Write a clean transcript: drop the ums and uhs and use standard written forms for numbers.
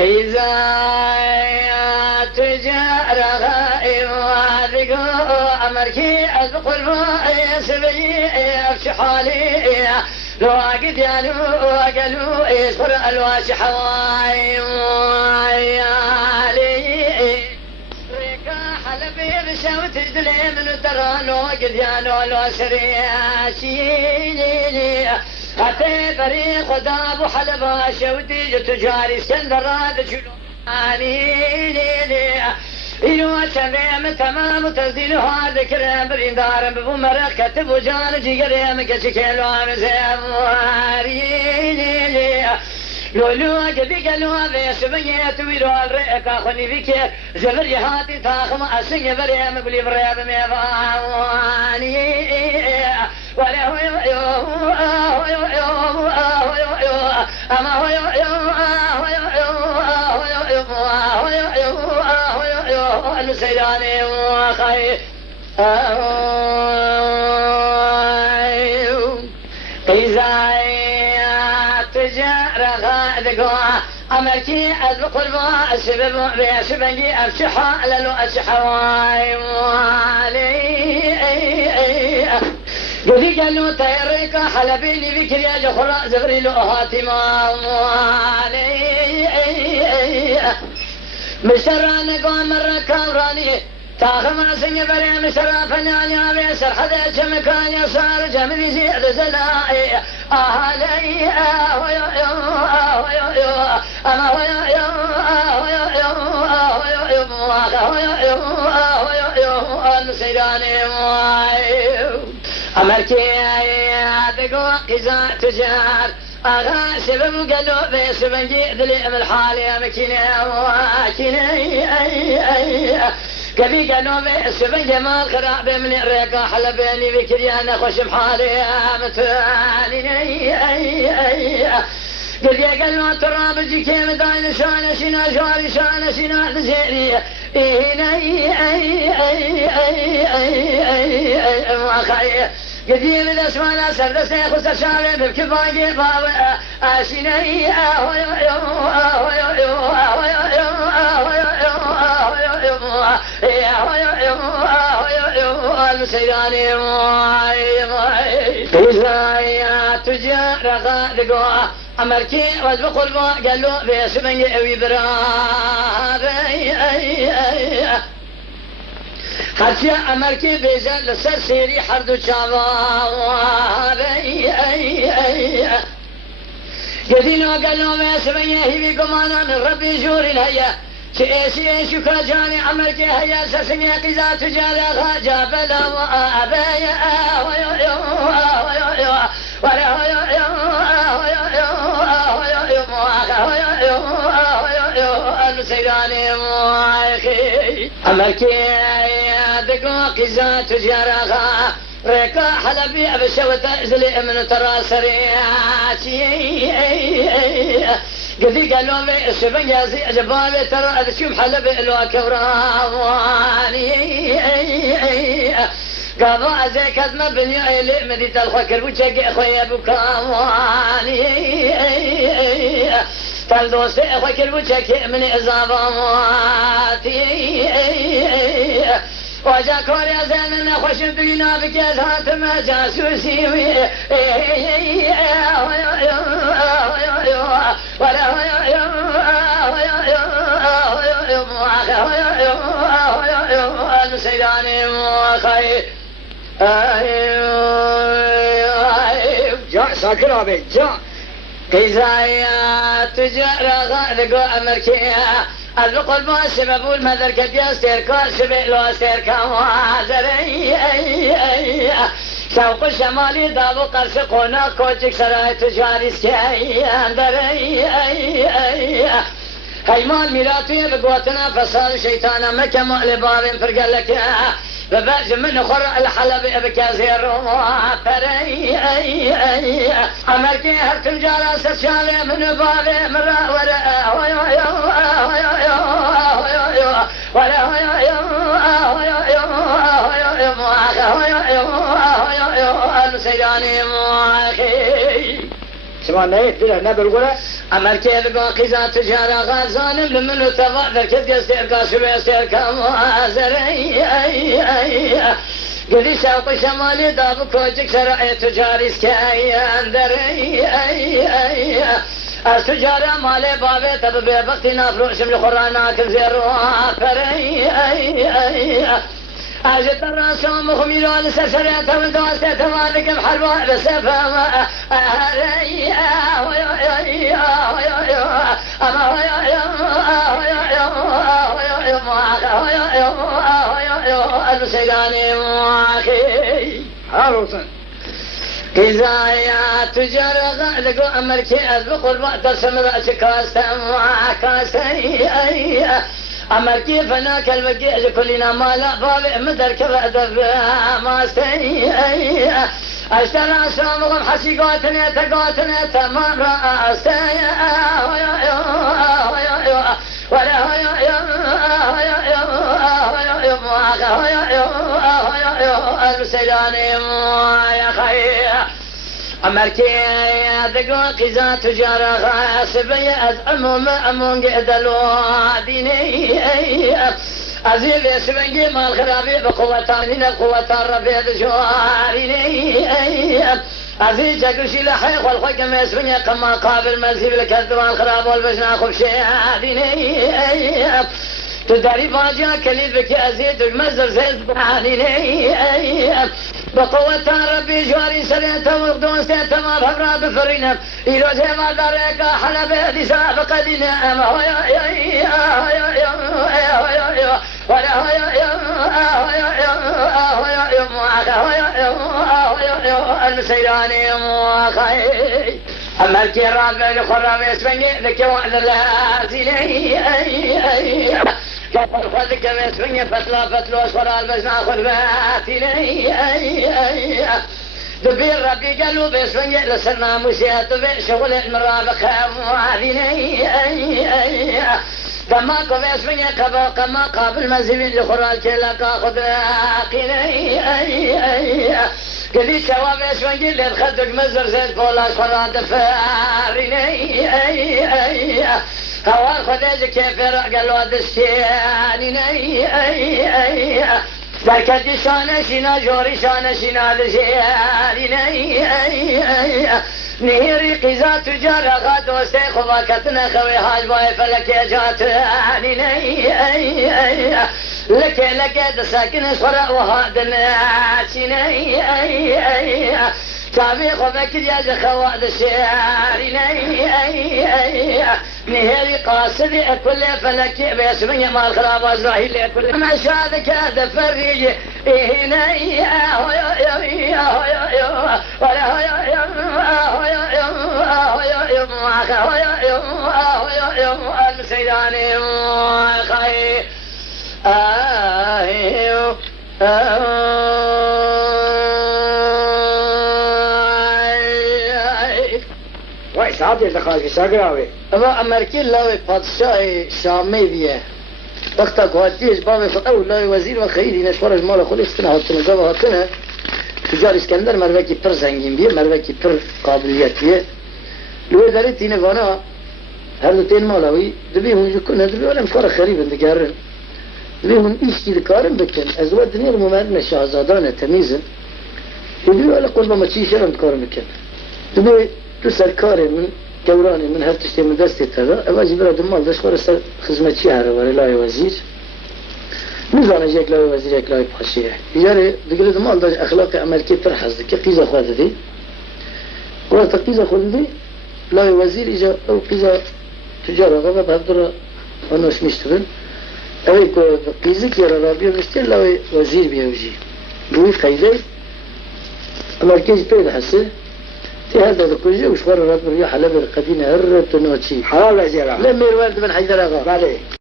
إذا تجارها إيوادقو أمركي أزبق الماء سبي أفش حالي لو أقد يالو أقلو إصفر الواش حواي ويالي ريكا حلبي بشوت جدلي من الدرى لو أقد يالو لو سرياشيني حتى بريق وداب وحلبة شوتي تجاري اسكندرات شلو لي إنو تمام تمام تزيل هذا كلام بريندار بمرق كتب وجان جيريم كشكل وامزام لي لولو قبي قالوا بيس بنيت ويرو الرئك اخني فيك زبر هاتي تاخم اسن بريم بلي بريم ميفاني ولا هو اما هو المسيراني وخي أمريكي أذبق الماء السبب بيسبنجي أفشحا للو أسحواي موالي قولي قالوا تيريكا حلبيني بكري جخرا زبري له هاتما موالي مشرانا قوام مرة كامراني تاخم عسن بري مشرا فناني عبي سرحدة جمكان يصار جمري زيد زلائي أهلي أما المسيراني أمريكي بقوا قزا تجار أغا سبب قالوا بيسبن جيدلي من حالي مكيني قبي قالوا بيسبن جمال خراب من الريقا حلبيني بكريانا خوش محالي متوالي قل يا قالوا تراب جيكي مداين شانا شنا جواري شانا شنا تزيري قديم الاسمان سرد سيخ وسرشاري ببكي باقي بابا اشيني المسيراني إذا تجار غادقوا أمريكي وزبق الماء قالوا بيسبن يأوي برابي حتى أمريكي بيزن لسر سيري حردو شابابي قدينو قالوا بيسبن يهي بقمانا من ربي جور الهيا شيء شكرا جاني أمريكي هيا سسمي قزا تجارها جابلا وآبايا المسيراني مايخي أمريكي دقوا قزا تجارها ريكا حلبي أبشوت أزلي من تراسرياتي قدي قالوا لي السبن يازي جبالي ترى أذشوم حلبي لو كوراني قالوا أزي كذما بني إلي مديت الخكر وشاقي أخويا بكامواني قال دوستي أخوي كل وجهك من إزاباتي وجا كوريا زين من خوش الدنيا بكيزات ما جاسوسي المسيراني مخي جاء ساكر أبي جاء قزايا تجارة ذقوا أمريكية أذبق الماء سبب المذر قد يستيركا سبق لو استيركا وعذري سوق الشمالي دابو قرص قونا كوچك سراي تجاري سكي اندري هيمان ميلاتي بقوتنا فصال شيطانا مكما لباب فرقلك بباج من خر الحلب بكازير وفري أمريكي هر تجارة سشالي من بابي مرا المسيراني ماخي سمعنا ايه تلع نبر ولا أمريكا بقى قيزة تجارة غازان لمنو تبع ذكت يستير قاسر يستير كمازري قدي شوق شمالي داب كوجك شرعي تجاري سكاي اندري التجارة مالي بابي تب بيبقتي نافروشم لخرانا كزيرو فري أجد الرسوم خميلو لسسرية ودوستي تمالك بحربا بسفا المسيقاني معاكي حاروسن إذا يا تجارة غالق أمريكي أذبق الوقت سمرأة كاستم وعكاسي أمريكي فناك الوقيع كلنا مالا بابي مدر كبأدب ما سي اشترى سامغم حسيقاتني تقاتني تمام رأسي ولا المسيلاني يا خير أمريكي ذقوا قيزة تجارة غاسبية أزعمهم أمون قدلوا ديني أزيل يسبنجي مال خرابي بقوتان قوة الربيع جواريني أزيل جاكوشي لحيق والخوك ما يسبنجي كما قابل مزيب الكذبان الخراب والبجنا خبشي ديني تداري باجا كليل بك أزيد المزر زيد بعانيني بقوة ربي جواري سريتا وغدون سيتا ما بفرا بفرينا إلو زي ما داريكا حلبة دي سابقة دينا المسيراني مواخي أما الكرام الخرام يسفني لك وعد الله زيني كفر خذك يسفني فتلو أسفر البجنا خرباتي دبير ربي قالوا بيسفني لسرنا مسيات بشغل المرابق وعليني كما بيسفني كما قابل مزيبين لخرال كلاك خذ قيني قلي شواب يسفني للخدق مزر زيد بولا أسفر دفاريني هوار خديج كيف قالوا دستياني دركتي شانه شنا جوري شانه شنا لشياني نهيري قيزة تجارة غاد وستيخ وباكتنا خوي حاج باي فلك جاتاني لك دساكن اسفر وهادنا شيني تابي خبك يا زخوات الشعري نهيري قاصدي كل فلك باسمي مال خراب ازراهيل كل ما شادك هذا فريج هنا ولا المسيداني خير وای ساعتی دخواهی ساگراوی اما امریکی لاوی پادشاه شامی بیه وقتا قواتیش بابی خطاو لاوی وزیر و خیلی نشورش مال خود استنه هاتنه قابه هاتنه تجار اسکندر مروکی پر زنگین بیه مروکی پر قابلیت بیه لوی داری تینه وانا هر دو تین مالاوی دبی هونجو کنه دبی ولم کار خریبن دگرن دبی هون ایشتی دکارن بکن از وقت دنیا الممرن شاهزادان تمیزن دبی ولی قلبا ما چی شرم دکارن بکن دبی تو سرکاری من گورانی من هر تشتی من دستی تدا اواجی برای مال داشت خور سر خدمتچی هره ولی لای وزیر نزانه یک لای وزیر یک لای پاشیه یاری دیگه مال داشت اخلاق امریکی پر حزده که قیزا خواهده دی وقتا قیزا خواهده دی لای وزیر ایجا او قیزا تجار آقا و بهدر آنوش میشتبن اوی که قیزی که را بیا بشتی لای وزیر بیاوجی روی قیده امریکی پیدا حسه في هذا الكل وش ورا رد رياح لبر قدينا هرت نوتشي حلال يا جرا لما الوالد بن حجر اغا بعدين